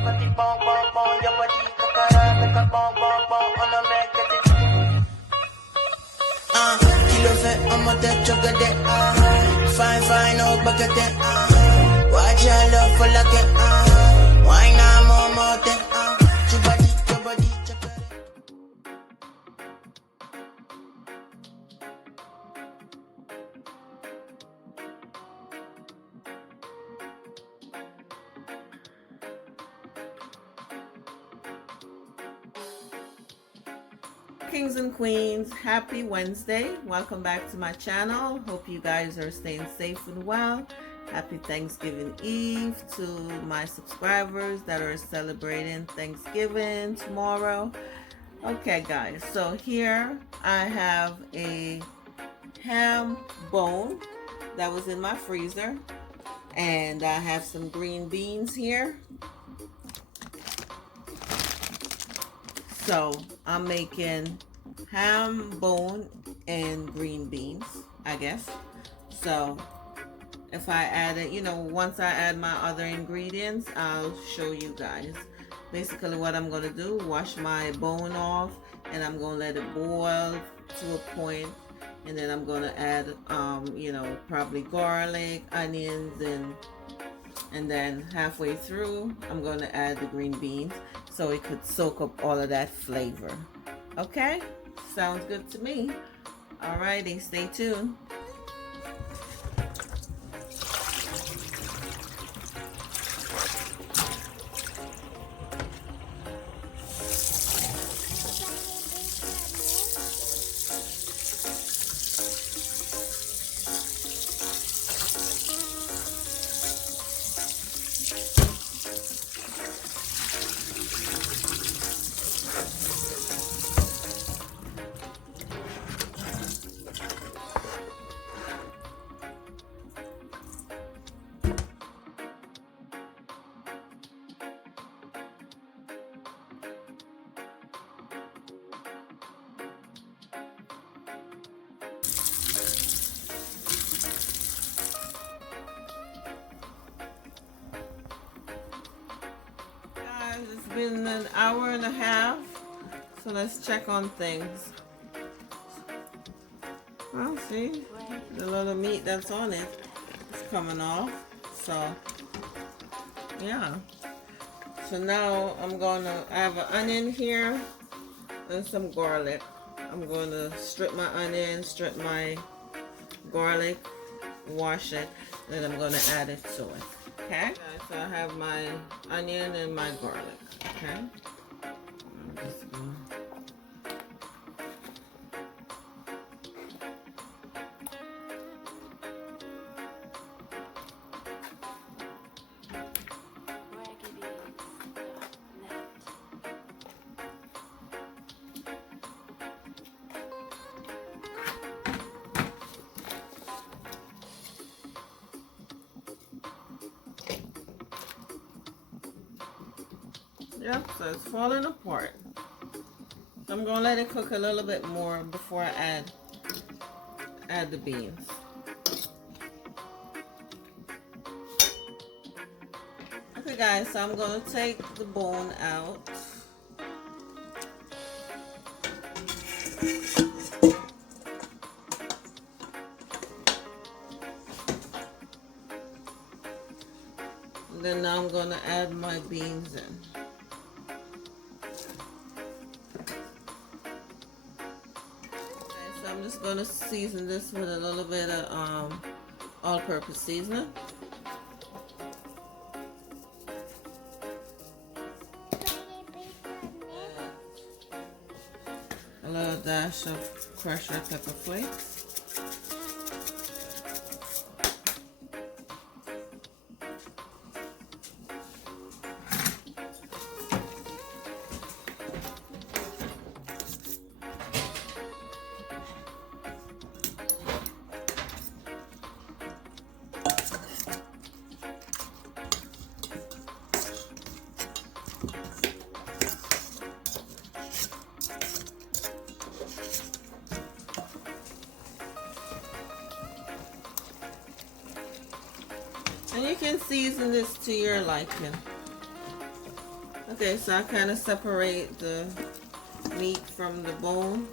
Kilo fait en moteur chocolate, fine fine oh baguette, watch your love for like it, why not more motor, your body chocolate. Kings and queens, happy Wednesday. Welcome back to my channel. Hope you guys are staying safe and well. Happy Thanksgiving Eve to my subscribers that are celebrating Thanksgiving tomorrow. Okay guys, so here I have a ham bone that was in my freezer, and I have some green beans here. So I'm making ham bone and green beans, I guess. So if I add it, once I add my other ingredients, I'll show you guys. Basically what I'm going to do, wash my bone off, and I'm going to let it boil to a point, and then I'm going to add, probably garlic, onions, and then halfway through, I'm going to add the green beans so it could soak up all of that flavor. Okay? Sounds good to me. Alrighty, stay tuned. It's been an hour and a half, so let's check on things. Well, see, the little meat that's on it is coming off. So, yeah. So now I have an onion here and some garlic. I'm going to strip my onion, strip my garlic, wash it, then I'm going to add it to it. Okay, so I have my onion and my garlic. Okay. Yep, so it's falling apart. So I'm gonna let it cook a little bit more before I add the beans. Okay guys, so I'm gonna take the bone out. And then now I'm gonna add my beans in. I'm just going to season this with a little bit of all-purpose seasoning. A little dash of crushed red pepper flakes. And you can season this to your liking. Okay, so I kind of separate the meat from the bone,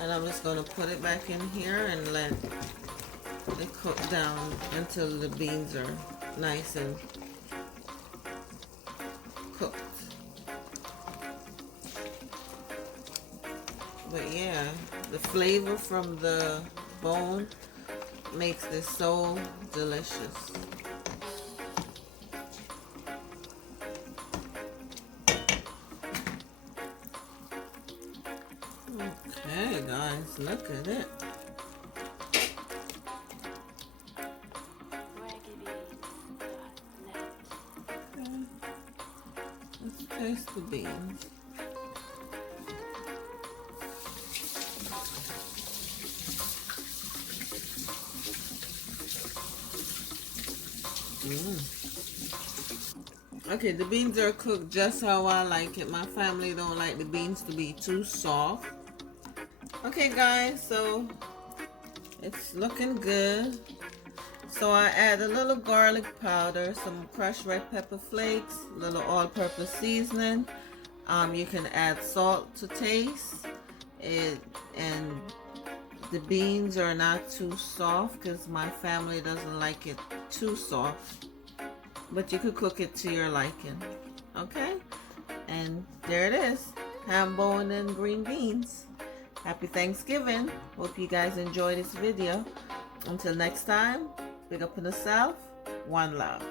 and I'm just going to put it back in here and let it cook down until the beans are nice and cooked. But yeah, the flavor from the bone makes this so delicious. Okay guys, look at it. Okay. Let's taste the beans. Okay, the beans are cooked just how I like it. My family don't like the beans to be too soft. Okay guys, so it's looking good. So I add a little garlic powder, some crushed red pepper flakes, a little all-purpose seasoning. You can add salt to taste. And the beans are not too soft because my family doesn't like it too soft. But you could cook it to your liking. Okay? And there it is. Ham bone and green beans. Happy Thanksgiving. Hope you guys enjoy this video. Until next time, big up in the South. One love.